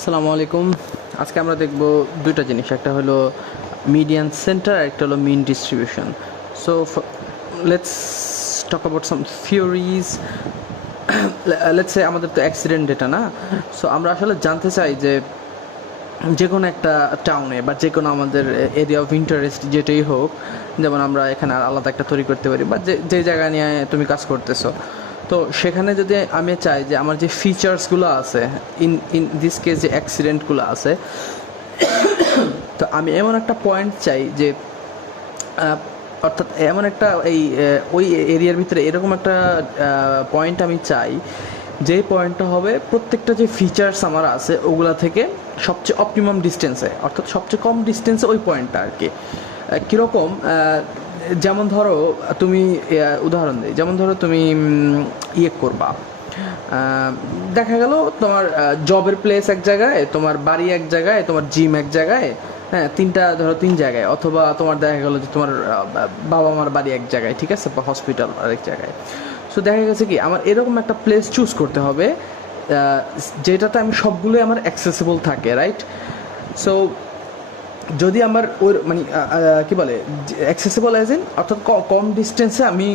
আসসালামু আলাইকুম। আজকে আমরা দেখব দুইটা জিনিস, একটা হলো মিডিয়ান সেন্টার আর একটা হলো mean distribution. So let's talk about some theories. Let's say আমাদের তো অ্যাক্সিডেন্ট ডেটা না, সো আমরা আসলে জানতে চাই যে যে কোনো একটা টাউনে বা যে কোনো আমাদের এরিয়া অফ ইন্টারেস্ট যেটাই হোক, যেমন আমরা এখানে আলাদা একটা তৈরি করতে পারি বা যে জায়গা নিয়ে তুমি কাজ করতেছো, তো সেখানে যদি আমি চাই যে আমার যে ফিচার্সগুলো আছে, ইন দিস কেস যে অ্যাক্সিডেন্টগুলো আছে, তো আমি এমন একটা পয়েন্ট চাই যে অর্থাৎ এমন একটা ওই এরিয়ার ভিতরে এরকম একটা পয়েন্ট আমি চাই, যেই পয়েন্টটা হবে প্রত্যেকটা যে ফিচার্স আমার আছে ওগুলা থেকে সবচেয়ে অপটিমাম ডিস্টেন্সে, অর্থাৎ সবচেয়ে কম ডিস্টেন্সে ওই পয়েন্টটা আর কি। কীরকম, যেমন ধরো তুমি, উদাহরণ দিই, যেমন ধরো তুমি ইয়ে করবা, দেখা গেল তোমার জবের প্লেস এক জায়গায়, তোমার বাড়ি এক জায়গায়, তোমার জিম এক জায়গায়, হ্যাঁ, তিন জায়গায়, অথবা তোমার দেখা গেলো যে তোমার বাবা মার বাড়ি এক জায়গায়, ঠিক আছে, বা হসপিটাল আরেক জায়গায়। সো দেখা গেছে কি আমার এরকম একটা প্লেস চুজ করতে হবে যেটাতে আমি সবগুলোই আমার অ্যাক্সেসিবল থাকে, রাইট? সো যদি আমার ওই মানে কী বলে অ্যাক্সেসিবল অ্যাজ ইন, অর্থাৎ কম ডিস্টেন্সে আমি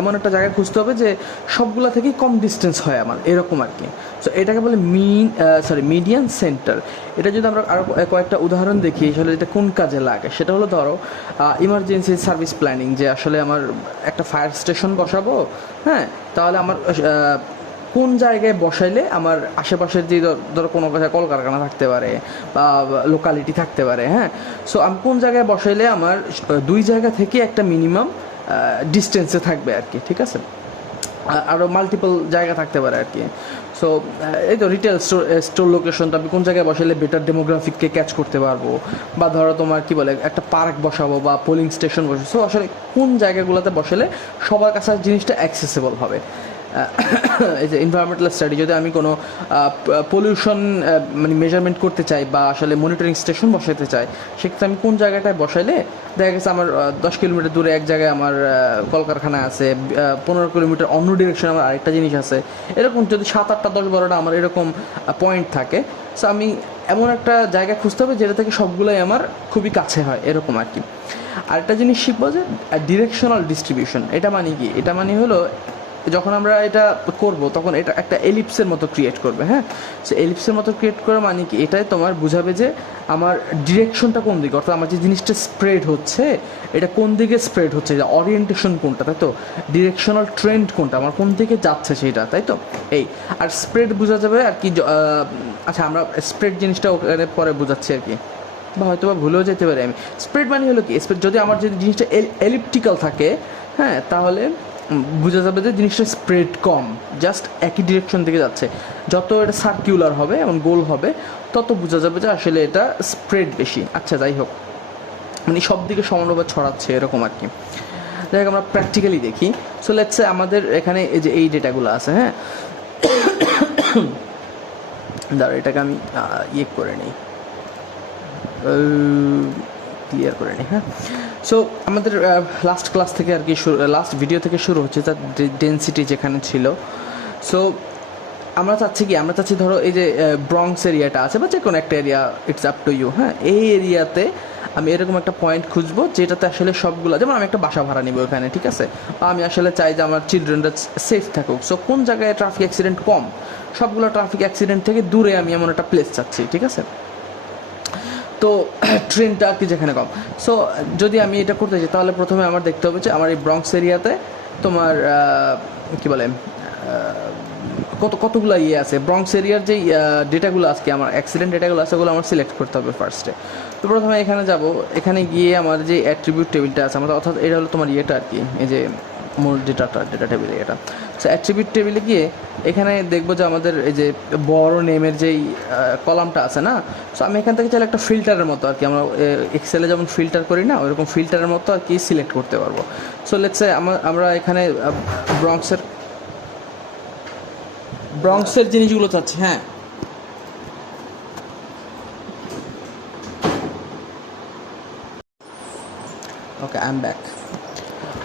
এমন একটা জায়গা খুঁজতে হবে যে সবগুলো থেকেই কম ডিস্টেন্স হয় আমার, এরকম আর কি। সো এটাকে বলে মিডিয়ান সেন্টার। এটা যদি আমরা আরও কয়েকটা উদাহরণ দেখি আসলে এটা কোন কাজে লাগে, সেটা হলো ধরো ইমার্জেন্সি সার্ভিস প্ল্যানিং, যে আসলে আমার একটা ফায়ার স্টেশন বসাবো, হ্যাঁ, তাহলে আমার কোন জায়গায় বসাইলে আমার আশেপাশের যে ধরো কোনো কথা কলকারখানা থাকতে পারে বা লোকালিটি থাকতে পারে, হ্যাঁ, সো আমি কোন জায়গায় বসাইলে আমার দুই জায়গা থেকে একটা মিনিমাম ডিস্টেন্সে থাকবে আর কি, ঠিক আছে, আরও মাল্টিপল জায়গা থাকতে পারে আর কি। সো এই তো রিটেল স্টোর লোকেশন, তো আমি কোন জায়গায় বসাইলে বেটার ডেমোগ্রাফিককে ক্যাচ করতে পারবো, বা ধরো তোমার কী বলে একটা পার্ক বসাবো বা পোলিং স্টেশন বসাবো, সো আসলে কোন জায়গাগুলোতে বসালে সবার কাছে জিনিসটা অ্যাক্সেসিবল হবে। এই যে এনভায়রনমেন্টাল স্টাডি, যদি আমি কোনো পলিউশন মানে মেজারমেন্ট করতে চাই বা আসলে মনিটরিং স্টেশন বসাতে চাই, সেক্ষেত্রে আমি কোন জায়গাটায় বসাইলে দেখা গেছে আমার 10 কিলোমিটার দূরে এক জায়গায় আমার কলকারখানা আছে, 15 কিলোমিটার অন্য ডিরেকশনে আমার আরেকটা জিনিস আছে, এরকম যদি 7, 8, 10, 12টা আমার এরকম পয়েন্ট থাকে, সো আমি এমন একটা জায়গা খুঁজতে হবে যেটা থেকে সবগুলোই আমার খুবই কাছে হয়, এরকম আর কি। আরেকটা জিনিস শিখবো যে ডিরেকশনাল ডিস্ট্রিবিউশন। এটা মানে কি? এটা মানে হলো যখন আমরা এটা করব তখন এটা একটা এলিপসের মতো ক্রিয়েট করবে, হ্যাঁ। সো এলিপসের মতো ক্রিয়েট করা মানে কি, এটাই তোমার বুঝাবে যে আমার ডিরেকশনটা কোন দিকে, অর্থাৎ আমার যে জিনিসটা স্প্রেড হচ্ছে এটা কোন দিকে স্প্রেড হচ্ছে, অরিয়েন্টেশন কোনটা, তাই তো, ডিরেকশনাল ট্রেন্ড কোনটা, আমার কোন দিকে যাচ্ছে সেটা, তাই তো। এই আর স্প্রেড বোঝা যাবে আর কি, আচ্ছা আমরা স্প্রেড জিনিসটা ওখানে পরে বোঝাচ্ছি আর কি, বা হয়তো বা ভুলেও যেতে পারি আমি। স্প্রেড মানে হলো কি, স্প্রেড যদি আমার যদি জিনিসটা এলিপ্টিক্যাল থাকে, হ্যাঁ, তাহলে বোঝা যাবে যে জিনিসটা স্প্রেড কম, জাস্ট একই ডিরেকশন থেকে যাচ্ছে। যত এটা সার্কুলার হবে এবং গোল হবে তত বোঝা যাবে যে আসলে এটা স্প্রেড বেশি। আচ্ছা যাই হোক, মানে সব দিকে সমানভাবে ছড়াচ্ছে এরকম আর কি। যাই হোক আমরা প্র্যাকটিক্যালি দেখি। সো লেটস সে আমাদের এখানে এই যে এই ডেটাগুলো আছে, হ্যাঁ, দাঁড়া এটাকে আমি ইয়ে করে নিই, ক্লিয়ার করে নিই, হ্যাঁ। সো আমাদের লাস্ট ক্লাস থেকে আর কি, লাস্ট ভিডিও থেকে শুরু হচ্ছে তার ডেন্সিটি যেখানে ছিল। সো আমরা চাচ্ছি ধরো এই যে ব্রঙ্কস এরিয়াটা আছে বা যে কোনো একটা area, it's up to you, হ্যাঁ, এই এরিয়াতে আমি এরকম একটা পয়েন্ট খুঁজবো যেটাতে আসলে সবগুলো, যেমন আমি একটা বাসা ভাড়া নিব এখানে, ঠিক আছে, বা আমি আসলে চাই যে আমার চিলড্রেনরা সেফ থাকুক। সো কোন জায়গায় ট্রাফিক অ্যাক্সিডেন্ট কম, সবগুলো ট্রাফিক অ্যাক্সিডেন্ট থেকে দূরে আমি এমন একটা প্লেস চাচ্ছি, ঠিক আছে, তো ট্রেনটা আর কি যেখানে কম। সো যদি আমি এটা করতে চাই তাহলে প্রথমে আমার দেখতে হবে যে আমার এই ব্রঙ্কস এরিয়াতে তোমার কী বলে কতগুলো ইয়ে আছে, ব্রঙ্কস এরিয়ার যেই ডেটাগুলো আজকে আমার অ্যাক্সিডেন্ট ডেটাগুলো আছে ওগুলো আমার সিলেক্ট করতে হবে ফার্স্টে। তো প্রথমে এখানে যাব, এখানে গিয়ে আমার যে অ্যাট্রিবিউট টেবিলটা আছে আমার, অর্থাৎ এটা হলো তোমার ইয়েটা আর কি, এই যে মূল ডেটা টেবিলে এটা। সো অ্যাট্রিবিউট টেবিলে গিয়ে এখানে দেখবো যে আমাদের এই যে বড় নেমের যেই কলামটা আছে না, সো আমি এখান থেকে চাইলে একটা ফিল্টারের মতো আর কি, আমরা এক্সেলে যেমন ফিল্টার করি না, ওইরকম ফিল্টারের মতো আর কি সিলেক্ট করতে পারবো। সো লেটস সে আমরা এখানে ব্রঙ্কসের জিনিসগুলো চাচ্ছি, হ্যাঁ। ওকে, আই এম ব্যাক।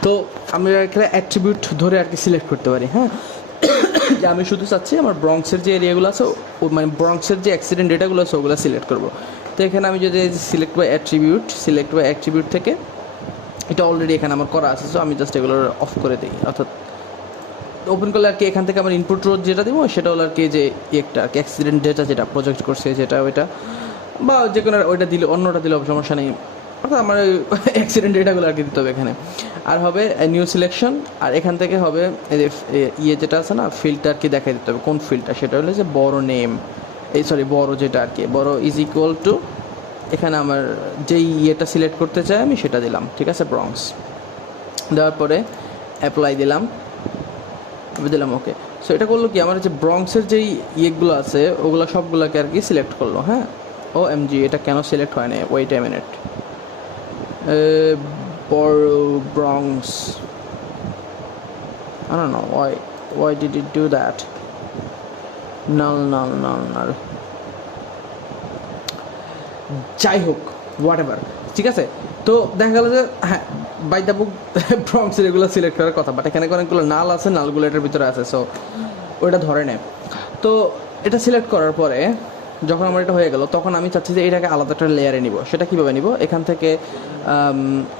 তো আমরা এখানে অ্যাট্রিবিউট ধরে আর কি সিলেক্ট করতে পারি, হ্যাঁ। যে আমি শুধু চাচ্ছি আমার ব্রঙ্কসের যে এরিয়াগুলো আছে মানে ব্রঙ্কসের যে অ্যাক্সিডেন্ট ডেটাগুলো আছে ওগুলো সিলেক্ট করবো। তো এখানে আমি যদি সিলেক্ট বাই অ্যাট্রিবিউট থেকে এটা অলরেডি এখানে আমার করা আছে, সো আমি জাস্ট এগুলো অফ করে দিই, অর্থাৎ ওপেন করলে আর কি এখান থেকে আমার ইনপুট রোড যেটা দিব সেটা হলো আর কি যে একটা আর কি অ্যাক্সিডেন্ট ডেটা যেটা প্রজেক্ট করছে যেটা ওইটা, বা যে কোনো ওইটা দিলে অন্যটা দিলে সমস্যা নেই, অর্থাৎ আমার ওই অ্যাক্সিডেন্ট ডেটাগুলো আর কি দিতে হবে এখানে। আর হবে নিউ সিলেকশন, আর এখান থেকে হবে এই যে যেটা আছে না ফিল্ডটা আর কি দেখাই দিতে হবে কোন ফিল্ডটা, সেটা হলো যে বড় নেম, বড় যেটা আর কি বড় ইজ ইকুয়াল টু এখানে আমার যেই ইয়েটা সিলেক্ট করতে চাই আমি সেটা দিলাম, ঠিক আছে, ব্রঙ্কস দেওয়ার পরে অ্যাপ্লাই দিলাম। ওকে। সো এটা করলো কি আমার যে ব্রঙ্কসের যেই ইয়েগুলো আছে ওগুলো সবগুলোকে আর কি সিলেক্ট করলো। হ্যাঁ, ও এমজি, এটা কেন সিলেক্ট হয় না, ওয়েট এ মিনিট, বড় Bronx, I don't know why did it do that, null, যাই হোক হোয়াটএভার, ঠিক আছে। তো দেখা গেল যে হ্যাঁ বাই দ্য বুক ব্রঙ্কসের এগুলো সিলেক্ট করার কথা, বাট এখানে অনেকগুলো নাল আছে, নালগুলো এটার ভিতরে আছে, সো ওইটা ধরে নেয়। তো এটা সিলেক্ট করার পরে যখন আমার এটা হয়ে গেল তখন আমি চাচ্ছি যে এটাকে আলাদা একটা লেয়ারে নিব। সেটা কীভাবে নিব, এখান থেকে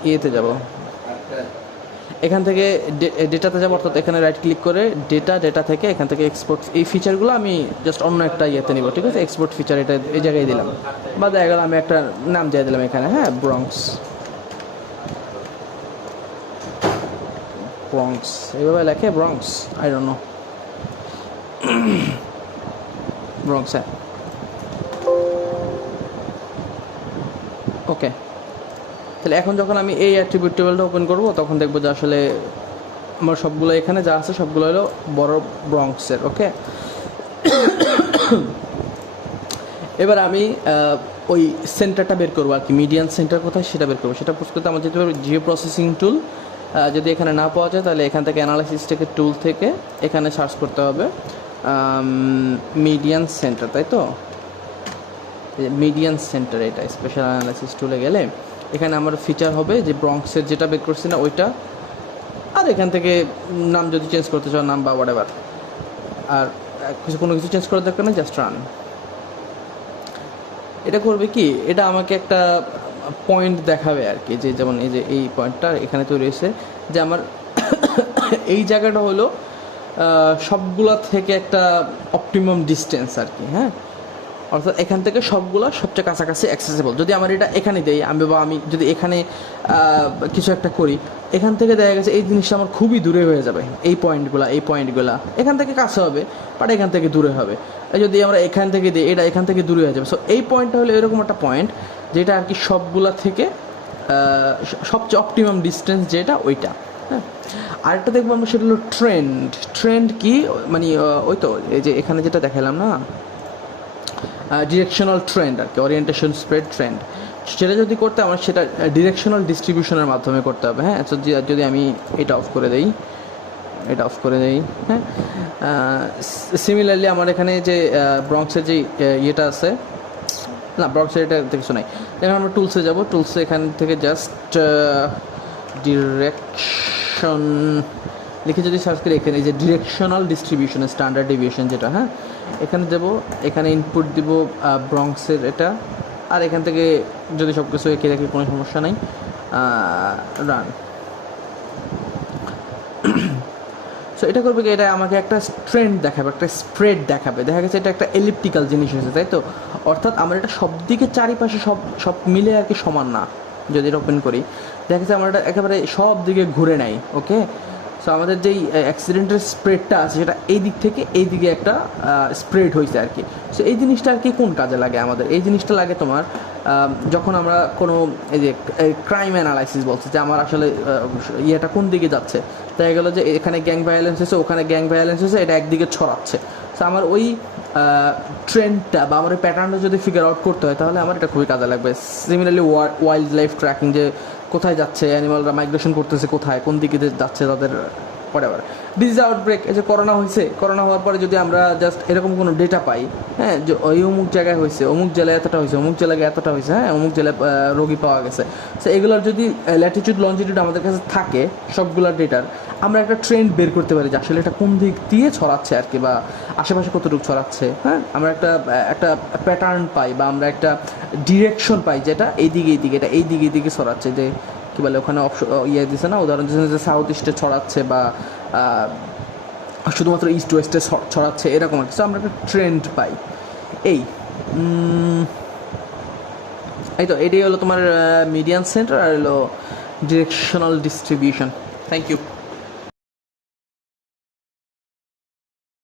ইয়েতে যাব, এখান থেকে ডেটাতে যাবো, অর্থাৎ এখানে রাইট ক্লিক করে ডেটা থেকে এখান থেকে এক্সপোর্ট, এই ফিচারগুলো আমি জাস্ট অন্য একটা ইয়েতে নিব, ঠিক আছে, এক্সপোর্ট ফিচার এটা এই জায়গায় দিলাম, বা দেখা গেল আমি একটা নাম দিয়ে দিলাম এখানে, হ্যাঁ, ব্রঙ্কস এইভাবে লেখে Bronx, I don't know, Bronx, হ্যাঁ, ওকে। তাহলে এখন যখন আমি এই অ্যাট্রিবিউট টেবিলটা ওপেন করবো তখন দেখবো যে আসলে আমার সবগুলো এখানে যা আছে সবগুলো হলো বড় ব্রঙ্কসের, ওকে। এবার আমি ওই সেন্টারটা বের করবো আর কি, মিডিয়ান সেন্টার কোথায় সেটা বের করবো। সেটা করতে আমার যেতে হবে জিও প্রসেসিং টুল, যদি এখানে না পাওয়া যায় তাহলে এখান থেকে অ্যানালাইসিস থেকে টুল থেকে এখানে সার্চ করতে হবে মিডিয়ান সেন্টার, তাই তো, মিডিয়ান সেন্টার, এটা স্পেশাল অ্যানালাইসিস টুলে গেলে এখানে আমার ফিচার হবে যে ব্রঙ্কসের যেটা বের করছি না ওইটা, আর এখান থেকে নাম যদি চেঞ্জ করতে চাও নাম বা হোয়াটএভার, আর কোনো কিছু চেঞ্জ করার দরকার নেই, জাস্ট রান। এটা করবে কি, এটা আমাকে একটা পয়েন্ট দেখাবে আর কি, যে যেমন এই যে এই পয়েন্টটা এখানে তৈরি হয়েছে যে আমার এই জায়গাটা হলো সবগুলা থেকে একটা অপটিমাম ডিস্টেন্স আর কি, হ্যাঁ, অর্থাৎ এখান থেকে সবগুলো সবচেয়ে কাছাকাছি অ্যাক্সেসেবল। যদি আমার এটা এখানে দেই আমি যদি এখানে কিছু একটা করি, এখান থেকে দেখা গেছে এই জিনিসটা আমার খুবই দূরে হয়ে যাবে, এই পয়েন্টগুলা এখান থেকে কাছে হবে বাট এখান থেকে দূরে হবে। যদি আমরা এখান থেকে দিই এটা এখান থেকে দূরে হয়ে যাবে। সো এই পয়েন্টটা হলো এরকম একটা পয়েন্ট যেটা আর কি সবগুলা থেকে সবচেয়ে অপটিমাম ডিস্টেন্স যেটা ওইটা, হ্যাঁ। আরেকটা দেখবো আমরা সেটা হলো ট্রেন্ড কি, মানে ওই তো এই যে এখানে যেটা দেখালাম না ডিরেকশনাল ট্রেন্ড আর কি, ওরিয়েন্টেশন স্প্রেড ট্রেন্ড, সেটা যদি করতে আমার সেটা ডিরেকশনাল ডিস্ট্রিবিউশনের মাধ্যমে করতে হবে, হ্যাঁ। তো যদি আমি এটা অফ করে দেই, হ্যাঁ। সিমিলারলি আমার এখানে যে ব্রঙ্কসের যে ইয়েটা আছে না, ব্রঙ্কসের এটা কিছু নাই, এখানে আমরা টুলসে যাব, টুলসে এখান থেকে জাস্ট ডিরেকশন লিখে যদি সার্চ করি এখানে এই যে ডিরেকশনাল ডিস্ট্রিবিউশন স্ট্যান্ডার্ড ডেভিয়েশন যেটা, হ্যাঁ, এখানে দেবো, এখানে ইনপুট দিব ব্রঙ্কসের এটা, আর এখান থেকে যদি সব কিছু এঁকে রাখি কোনো সমস্যা নাই, রান। সো এটা করবে কি, এটা আমাকে একটা ট্রেন্ড দেখাবে, একটা স্প্রেড দেখাবে, দেখা গেছে এটা একটা এলিপ্টিক্যাল জিনিস হয়েছে, তাই তো, অর্থাৎ আমার এটা সব দিকে চারিপাশে সব মিলে আর কি সমান না। যদি এটা ওপেন করি দেখা গেছে আমার এটা একেবারে সব দিকে ঘুরে নেয়, ওকে। সো আমাদের যেই অ্যাক্সিডেন্টের স্প্রেডটা আছে সেটা এই দিক থেকে এই দিকে একটা স্প্রেড হয়েছে আর কি। সো এই জিনিসটা আর কি কোন কাজে লাগে আমাদের, এই জিনিসটা লাগে তোমার যখন আমরা কোনো এই যে ক্রাইম অ্যানালাইসিস বলছে যে আমার আসলে ইয়েটা কোন দিকে যাচ্ছে, দেখা গেলো যে এখানে গ্যাং ভায়োলেন্স হয়েছে, ওখানে গ্যাং ভায়োলেন্স হয়েছে, এটা একদিকে ছড়াচ্ছে। সো আমার ওই ট্রেন্ডটা বা আমার ওই প্যাটার্নটা যদি ফিগার আউট করতে হয় তাহলে আমার এটা খুবই কাজে লাগবে। সিমিলারলি ওয়াইল্ড লাইফ ট্র্যাকিং, যে কোথায় যাচ্ছে অ্যানিমালরা, মাইগ্রেশন করতেছে কোথায়, কোন দিকে যাচ্ছে তাদের হোয়াটএভার। ডিজিজ আউটব্রেক, এই যে করোনা হয়েছে, করোনা হওয়ার পরে যদি আমরা জাস্ট এরকম কোনো ডেটা পাই, হ্যাঁ, যে ওই অমুক জায়গায় হয়েছে, অমুক জেলায় এতটা হয়েছে, অমুক জেলায় এতটা হয়েছে, হ্যাঁ, অমুক জেলায় রোগী পাওয়া গেছে, সো এগুলোর যদি ল্যাটিটিউড লঞ্জিটিউড আমাদের কাছে থাকে সবগুলোর ডেটার, আমরা একটা ট্রেন্ড বের করতে পারি যে আসলে এটা কোন দিক দিয়ে ছড়াচ্ছে আর কি, বা আশেপাশে কতটুকু ছড়াচ্ছে। হ্যাঁ, আমরা একটা একটা প্যাটার্ন পাই, বা আমরা একটা ডিরেকশন পাই যেটা এইদিকে এটা এইদিকে ছড়াচ্ছে, যে কী বলে ওখানে ইয়ে দিছে না, উদাহরণ দিচ্ছে যে সাউথ ইস্টে ছড়াচ্ছে বা শুধুমাত্র ইস্ট ওয়েস্টে ছড়াচ্ছে এরকম আর কিছু, আমরা একটা ট্রেন্ড পাই। এই এই তো এটাই হলো তোমার মিডিয়ান সেন্টার আর হলো ডিরেকশনাল ডিস্ট্রিবিউশন। Thank you.